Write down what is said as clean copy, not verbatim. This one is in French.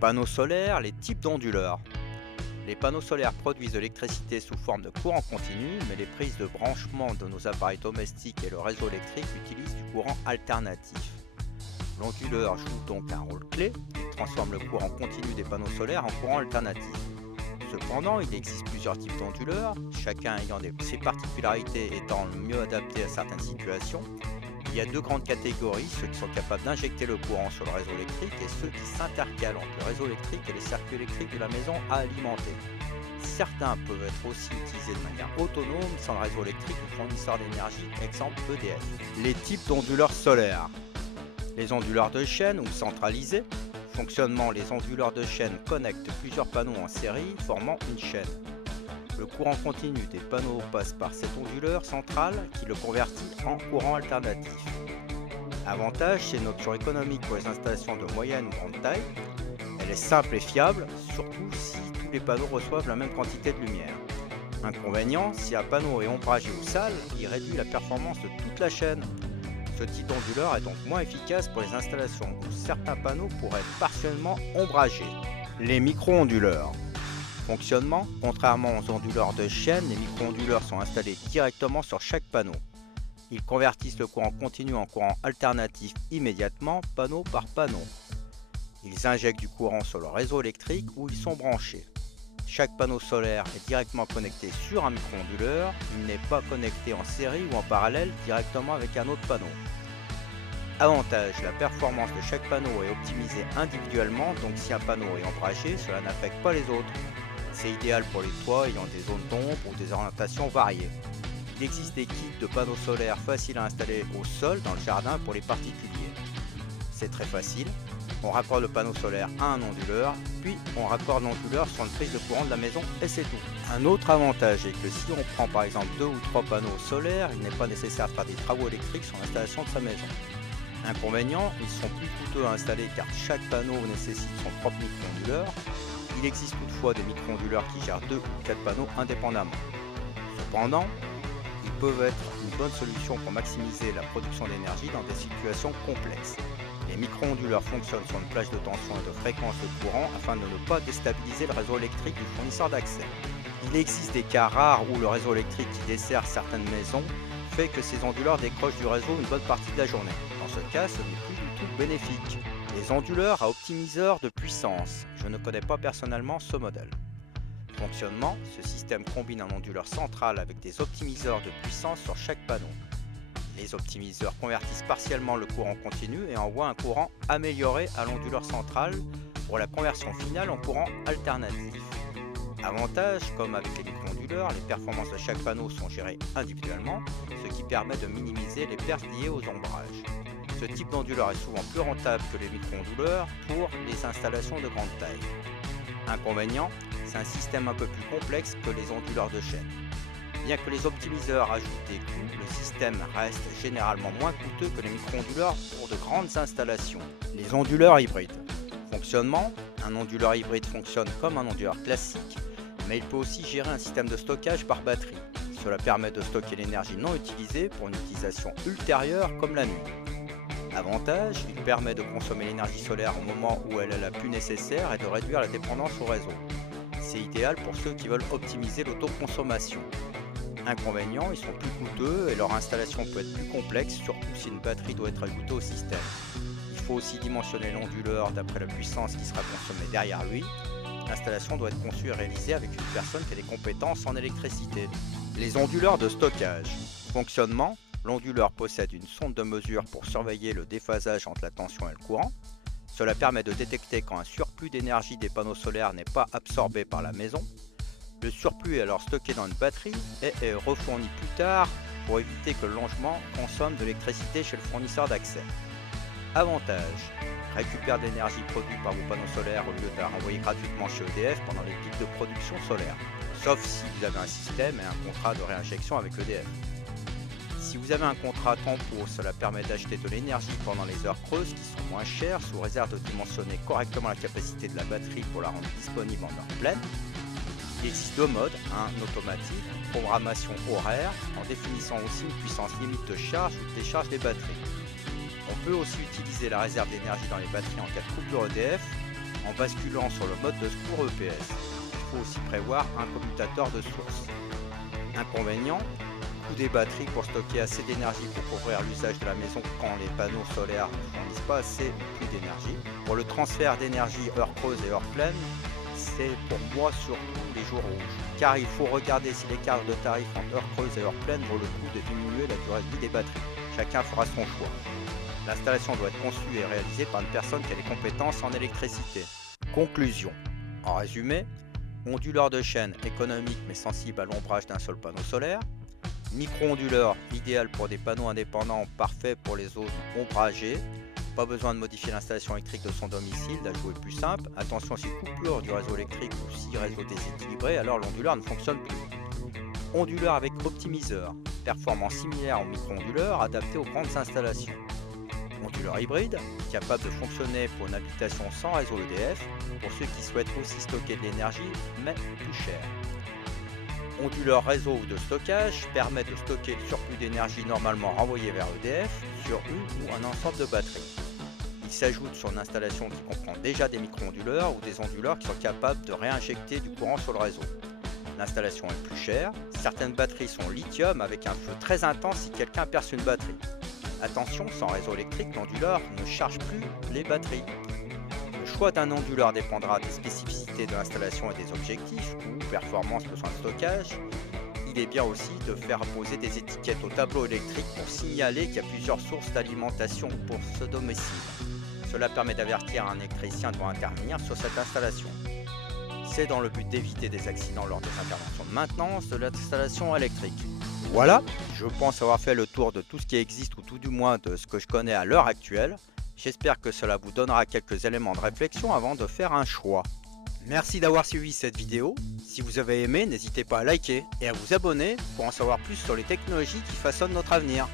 Panneaux solaires, les types d'onduleurs. Les panneaux solaires produisent de l'électricité sous forme de courant continu, mais les prises de branchement de nos appareils domestiques et le réseau électrique utilisent du courant alternatif. L'onduleur joue donc un rôle clé, il transforme le courant continu des panneaux solaires en courant alternatif. Cependant, il existe plusieurs types d'onduleurs, chacun ayant ses particularités étant le mieux adapté à certaines situations. Il y a deux grandes catégories, ceux qui sont capables d'injecter le courant sur le réseau électrique et ceux qui s'intercalent entre le réseau électrique et les circuits électriques de la maison à alimenter. Certains peuvent être aussi utilisés de manière autonome sans le réseau électrique ou fournisseur d'énergie, exemple EDF. Les types d'onduleurs solaires. Les onduleurs de chaîne ou centralisés. Fonctionnement, les onduleurs de chaîne connectent plusieurs panneaux en série, formant une chaîne. Le courant continu des panneaux passe par cet onduleur central qui le convertit en courant alternatif. Avantage, c'est une option économique pour les installations de moyenne ou grande taille. Elle est simple et fiable, surtout si tous les panneaux reçoivent la même quantité de lumière. Inconvénient, si un panneau est ombragé ou sale, il réduit la performance de toute la chaîne. Ce type d'onduleur est donc moins efficace pour les installations où certains panneaux pourraient être partiellement ombragés. Les micro-onduleurs. Fonctionnement, contrairement aux onduleurs de chaîne, les micro-onduleurs sont installés directement sur chaque panneau. Ils convertissent le courant continu en courant alternatif immédiatement, panneau par panneau. Ils injectent du courant sur le réseau électrique où ils sont branchés. Chaque panneau solaire est directement connecté sur un micro-onduleur, il n'est pas connecté en série ou en parallèle directement avec un autre panneau. Avantage, la performance de chaque panneau est optimisée individuellement, donc si un panneau est ombragé, cela n'affecte pas les autres. C'est idéal pour les toits ayant des zones d'ombre ou des orientations variées. Il existe des kits de panneaux solaires faciles à installer au sol dans le jardin pour les particuliers. C'est très facile, on raccorde le panneau solaire à un onduleur, puis on raccorde l'onduleur sur une prise de courant de la maison et c'est tout. Un autre avantage est que si on prend par exemple 2 ou 3 panneaux solaires, il n'est pas nécessaire de faire des travaux électriques sur l'installation de sa maison. Inconvénient, ils sont plus coûteux à installer car chaque panneau nécessite son propre micro-onduleur. Il existe toutefois des micro-onduleurs qui gèrent 2 ou 4 panneaux indépendamment. Cependant, ils peuvent être une bonne solution pour maximiser la production d'énergie dans des situations complexes. Les micro-onduleurs fonctionnent sur une plage de tension et de fréquence de courant afin de ne pas déstabiliser le réseau électrique du fournisseur d'accès. Il existe des cas rares où le réseau électrique qui dessert certaines maisons fait que ces onduleurs décrochent du réseau une bonne partie de la journée. Dans ce cas, ce n'est plus du tout bénéfique. Les onduleurs à optimiseur de puissance. Je ne connais pas personnellement ce modèle. Fonctionnement, ce système combine un onduleur central avec des optimiseurs de puissance sur chaque panneau. Les optimiseurs convertissent partiellement le courant continu et envoient un courant amélioré à l'onduleur central pour la conversion finale en courant alternatif. Avantage, comme avec les micro-onduleurs, les performances de chaque panneau sont gérées individuellement, ce qui permet de minimiser les pertes liées aux ombrages. Ce type d'onduleur est souvent plus rentable que les micro-onduleurs pour les installations de grande taille. Inconvénient, c'est un système un peu plus complexe que les onduleurs de chaîne. Bien que les optimiseurs ajoutent des coûts, le système reste généralement moins coûteux que les micro-onduleurs pour de grandes installations. Les onduleurs hybrides. Fonctionnement, un onduleur hybride fonctionne comme un onduleur classique, mais il peut aussi gérer un système de stockage par batterie. Cela permet de stocker l'énergie non utilisée pour une utilisation ultérieure comme la nuit. Avantage, il permet de consommer l'énergie solaire au moment où elle est la plus nécessaire et de réduire la dépendance au réseau. C'est idéal pour ceux qui veulent optimiser l'autoconsommation. Inconvénient, ils sont plus coûteux et leur installation peut être plus complexe, surtout si une batterie doit être ajoutée au système. Il faut aussi dimensionner l'onduleur d'après la puissance qui sera consommée derrière lui. L'installation doit être conçue et réalisée avec une personne qui a des compétences en électricité. Les onduleurs de stockage. Fonctionnement, l'onduleur possède une sonde de mesure pour surveiller le déphasage entre la tension et le courant. Cela permet de détecter quand un surplus d'énergie des panneaux solaires n'est pas absorbé par la maison. Le surplus est alors stocké dans une batterie et est refourni plus tard pour éviter que le logement consomme de l'électricité chez le fournisseur d'accès. Avantage, récupère de l'énergie produite par vos panneaux solaires au lieu de la renvoyer gratuitement chez EDF pendant les pics de production solaire, sauf si vous avez un système et un contrat de réinjection avec EDF. Si vous avez un contrat tempo, cela permet d'acheter de l'énergie pendant les heures creuses qui sont moins chères sous réserve de dimensionner correctement la capacité de la batterie pour la rendre disponible en heure pleine. Il existe deux modes, un automatique, programmation horaire, en définissant aussi une puissance limite de charge ou de décharge des batteries. On peut aussi utiliser la réserve d'énergie dans les batteries en cas de coupure EDF en basculant sur le mode de secours EPS. Il faut aussi prévoir un commutateur de source. Inconvénient, coût des batteries pour stocker assez d'énergie pour couvrir l'usage de la maison quand les panneaux solaires ne fournissent pas assez ou plus d'énergie. Pour le transfert d'énergie heure creuse et heure pleine, c'est pour moi surtout les jours rouges, car il faut regarder si l'écart de tarif entre heure creuse et heure pleine vaut le coup de diminuer la durée de vie des batteries. Chacun fera son choix. L'installation doit être conçue et réalisée par une personne qui a des compétences en électricité. Conclusion. En résumé, onduleur de chaîne économique mais sensible à l'ombrage d'un seul panneau solaire. Micro-onduleur idéal pour des panneaux indépendants, parfait pour les zones ombragées. Pas besoin de modifier l'installation électrique de son domicile, l'ajout est plus simple. Attention, si coupure du réseau électrique ou si réseau déséquilibré, alors l'onduleur ne fonctionne plus. Onduleur avec optimiseur, performance similaire au micro-onduleur adapté aux grandes installations. Onduleur hybride, capable de fonctionner pour une habitation sans réseau EDF, pour ceux qui souhaitent aussi stocker de l'énergie, mais plus cher. Onduleur réseau ou de stockage permet de stocker le surplus d'énergie normalement renvoyé vers EDF sur une ou un ensemble de batteries. Il s'ajoute sur une installation qui comprend déjà des micro-onduleurs ou des onduleurs qui sont capables de réinjecter du courant sur le réseau. L'installation est plus chère, certaines batteries sont lithium avec un feu très intense si quelqu'un perce une batterie. Attention, sans réseau électrique, l'onduleur ne charge plus les batteries. Le choix d'un onduleur dépendra des spécificités de l'installation et des objectifs, coût, performance, besoin de stockage. Il est bien aussi de faire poser des étiquettes au tableau électrique pour signaler qu'il y a plusieurs sources d'alimentation pour ce domicile. Cela permet d'avertir un électricien devant intervenir sur cette installation. C'est dans le but d'éviter des accidents lors des interventions de maintenance de l'installation électrique. Voilà, je pense avoir fait le tour de tout ce qui existe ou tout du moins de ce que je connais à l'heure actuelle. J'espère que cela vous donnera quelques éléments de réflexion avant de faire un choix. Merci d'avoir suivi cette vidéo. Si vous avez aimé, n'hésitez pas à liker et à vous abonner pour en savoir plus sur les technologies qui façonnent notre avenir.